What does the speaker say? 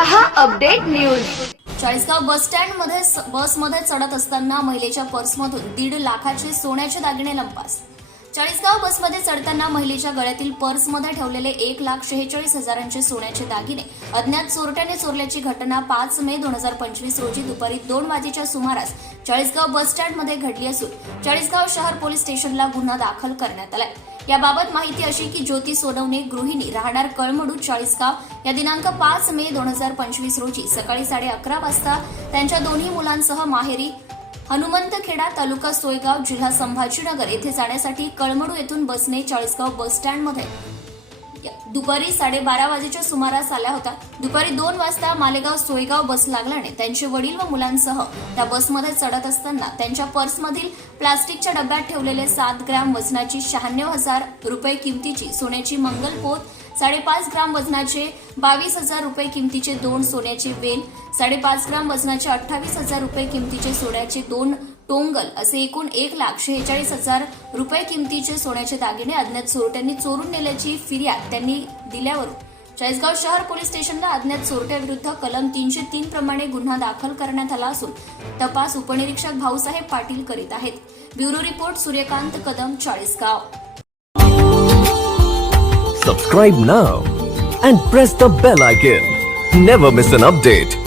रहा update news. Chalisgaon bus स्टँडमध्ये बसमध्ये चढत असताना महिलेच्या पर्स मधून दीड लाखाचे सोन्याचे दागिने लंपास. चाळीसगाव बसमध्ये चढताना महिलेच्या गळ्यातील पर्समध्ये ठेवलेले एक लाख शेहेचाळीस हजारांचे सोन्याचे दागिने अज्ञात चोरट्याने चोरल्याची घटना पाच मे दोन हजार पंचवीस रोजी दुपारी दोन वाजेच्या सुमारास चाळीसगाव बस स्टँडमध्ये घडली असून चाळीसगाव शहर पोलीस स्टेशनला गुन्हा दाखल करण्यात आलाय. याबाबत माहिती अशी की ज्योती सोनवणे गृहिणी राहणार कळमडू चाळीसगाव. या दिनांक पाच मे दोन हजार पंचवीस रोजी सकाळी साडे अकरा वाजता त्यांच्या दोन्ही मुलांसह माहेरी हनुमंतखेडा तालुका सोयगाव जिल्हा संभाजीनगर येथे जाण्यासाठी कळमडू येथून बसने चाळीसगाव बस स्टँडमध्ये दुपारी साडेबारा वाजेच्या सुमारास आल्या होत्या. दुपारी दोन वाजता मालेगाव सोयगाव बस लागल्याने त्यांचे वडील व मुलांसह त्या बसमध्ये चढत असताना त्यांच्या पर्समधील प्लास्टिकच्या डब्यात ठेवलेले सात ग्रॅम वजनाची शहाण्णव हजार रुपये किमतीची सोन्याची मंगलपोत साडेपाच ग्राम वजनाचे बावीस हजार रुपये किमतीचे दोन सोन्याचे वेल साडेपाच ग्राम वजनाचे अठ्ठावीस हजार रुपये किमतीचे सोन्याचे दोन टोंगल असे एकूण एक लाख शेहेचाळीस हजार रुपये किमतीचे सोन्याचे दागिने अज्ञात चोरट्यांनी चोरून नेल्याची फिर्याद त्यांनी दिल्यावरून चाळीसगाव शहर पोलीस स्टेशनला अज्ञात चोरट्याविरुद्ध कलम तीनशे तीन प्रमाणे गुन्हा दाखल करण्यात आला असून तपास उपनिरीक्षक भाऊसाहेब पाटील करीत आहेत. Bureau report Suryakant Kadam Chalisgaon. Subscribe now and press the bell icon never miss an update